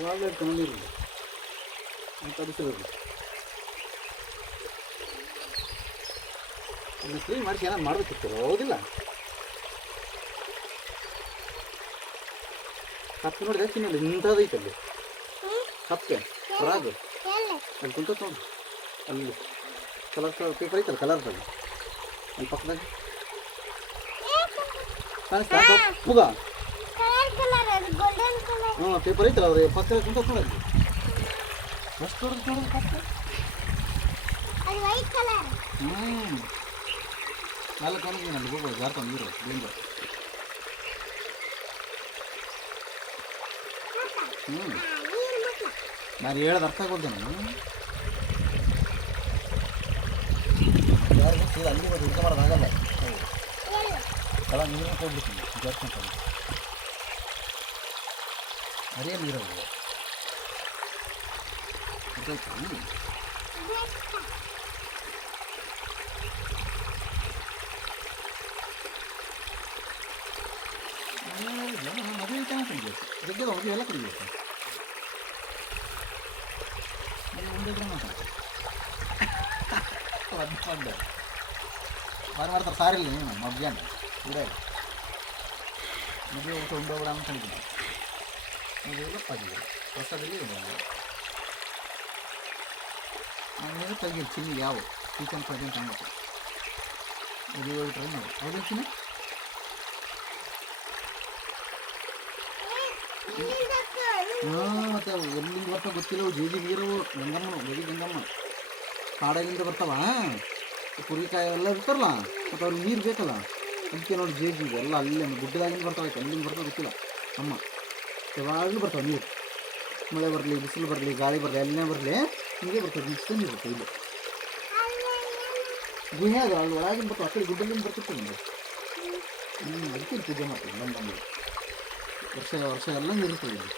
ಒಳಗೆ ಇಟ್ಕೊಂಡು ನೀರು ಅಂತ ಬಿಸಿಲಿರಲಿ. ಅದನ್ನ ಕ್ಲೀನ್ ಮಾಡಿಸಿ ಏನಾದ್ರು ಮಾಡಬೇಕಿತ್ತು, ಹೌದಿಲ್ಲ? ಕಪ್ಪು ನೋಡಿದೆ ಚಿನ್ನಲ್ಲಿ ಇಂಥದೈತಲ್ಲಿ ಕಪ್ಪೆ ರಾಗು ಅಲ್ಲಿ ಕುಂತ ನೋಡಿ, ಅಲ್ಲಿ ಕಲರ್ ಪೇಪರ್ ಐತಲ್ಲ ಕಲರ್ದಲ್ಲಿ ಅಲ್ಲಿ ಪಕ್ಕದಾಗ ಕಾಣಿಸ್ತಾ ಕಪ್ಪುಗ. ಹಾಂ ಪೇಪರ್ ಐತಲ್ಲ ಅದ್ರ ಪಕ್ಕದ ಕುಂತ ನೋಡಲ್ಲಿ ಎಷ್ಟು ನೋಡಿದ್ರೆ ಕಪ್ಪು. ನಾಲ್ಕು ಕಾಣಿಸ್ತೀನಿ ಅಲ್ಲಿ ಹೋಗ್ಬೋದು, ಜಾರ್ಕೊಂಡು ನೀರು ಡೇಂಜರ್. ನಾನು ಹೇಳೋದು ಅರ್ಥ ಆಗೋದು ನಾನು ಯಾರು ಸೀದಾ ಅಲ್ಲಿ ಹೋಗಿ ಊಟ ಮಾಡೋದಾಗಲ್ಲ. ಕಳ ನೀರು ಹೋಗ್ಬಿಡ್ತೀನಿ ಜಾಸ್ತಿ ಅದೇ ನೀರು ಮದುವೆ ಕಾಣಿಸ್ಬೇಕು ಜಗ್ಗದ ಹೋಗಿ ಎಲ್ಲ ಕುಡಿಬೇಕು. ಒಂದೇ ಗ್ರಾಮ ಮಾಡ್ತಾರೆ ಸಾರಿಲ್ಲ ನೀನು ಮಧ್ಯಾಹ್ನ ಕೂಡ ಮದುವೆ ಊಟ ಉಂಡೋಗ್ಬಿಡ ಅಂದ್ಕೊಂಡಿದ್ದೀನಿ. ಮದುವೆ ಪಾಕಿದೆ ಹೊಸದಲ್ಲಿ ನಾನು ತೆಗೀರಿ ಚಿನ್ನಿಗೆ ಯಾವ ಚಿಕನ್ ಪ್ರೆಸೆಂಟ್ ಅಂದ್ಬಿಟ್ಟು ಮದುವೆ ಹೋಗಿ ಟ್ರೈ ಮಾಡಿ ಹೌದು ಚಿನ್ನ. ಹಾಂ ಮತ್ತು ಎಲ್ಲಿಂದ ಬರ್ತಾವ ಗೊತ್ತಿಲ್ಲ, ಜೇಜಿ ನೀರವು ಗಂಗಮ್ಮ ಬರೀ ಗಂಗಮ್ಮ ಕಾಡಾಗಿಂದ ಬರ್ತಾವ. ಕುರಿಕಾಯಿ ಎಲ್ಲ ಇರ್ತಾರಲ್ಲ ಮತ್ತು ಅವ್ರಿಗೆ ನೀರು ಬೇಕಲ್ಲ, ಅದಕ್ಕೆ ನೋಡಿ ಜೇಜಿ ಎಲ್ಲ ಅಲ್ಲೇ ಗುಡ್ಡದಾಗಿಂದ ಬರ್ತಾವೆ, ಅಲ್ಲಿಂದ ಬರ್ತಾವೆ ಗೊತ್ತಿಲ್ಲ. ಅಮ್ಮ ಯಾವಾಗಲೂ ಬರ್ತಾವೆ ನೀರು, ಮಳೆ ಬರಲಿ ಬಿಸಿಲು ಬರಲಿ ಗಾಳಿ ಬರಲಿ ಎಲ್ಲೇ ಬರಲಿ ನೀರೇ ಬರ್ತದೆ, ಇಷ್ಟೇ ನೀರು ಬರ್ತದೆ ಇಲ್ಲಿ ಗುಹೆಯಾಗ ಅಲ್ಲಿ ಒಳಗಿನ ಬರ್ತಾವೆ. ಆ ಕಡೆ ಗುಡ್ಡಲ್ಲಿಂದ ಬರ್ತಿತ್ತು ನಮಗೆ. ಅದಕ್ಕೆ ಪೂಜೆ ಮಾಡ್ತೀವಿ ಗಂಗಮ್ಮ ವರ್ಷ ಎಲ್ಲ ನೀರು ಇರ್ತದೆ ಇಲ್ಲಿ.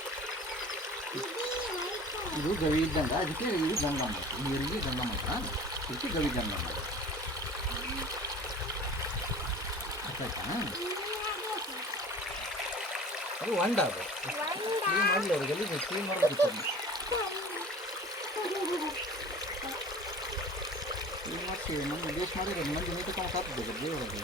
ಇದು ಗವಿ ಇದ್ದಂಗ, ಅದಕ್ಕೆ ಇದು ಗಂಗಮ್ಮ, ನೀರಿಗೆ ಗಂಗಮ್ಮ ಅಂತ, ಇದಕ್ಕೆ ಗವಿ ಗಂಗಮ್ಮ. ಅರ್ಥ ಆಯ್ತಾ? ಅದು ಹೊಂಡ, ಅದು ಕ್ಲೀನ್ ಮಾಡಲಿ ಅವ್ರಿಗೆ, ಎಲ್ಲಿ ಕ್ಲೀನ್ ಮಾಡಬೇಕಿತ್ತು ಅದನ್ನ ಕ್ಲೀನ್ ಮಾಡಿಸಿ. ನಮ್ಗೆ ವೇಸ್ಟ್ ಮಾಡಿದ್ರೆ ಮಂದಿ ನೀಟಕ್ಕೆ ಸಾಕ್ತಿದ್ದೇವೆ ದೇವರಲ್ಲಿ.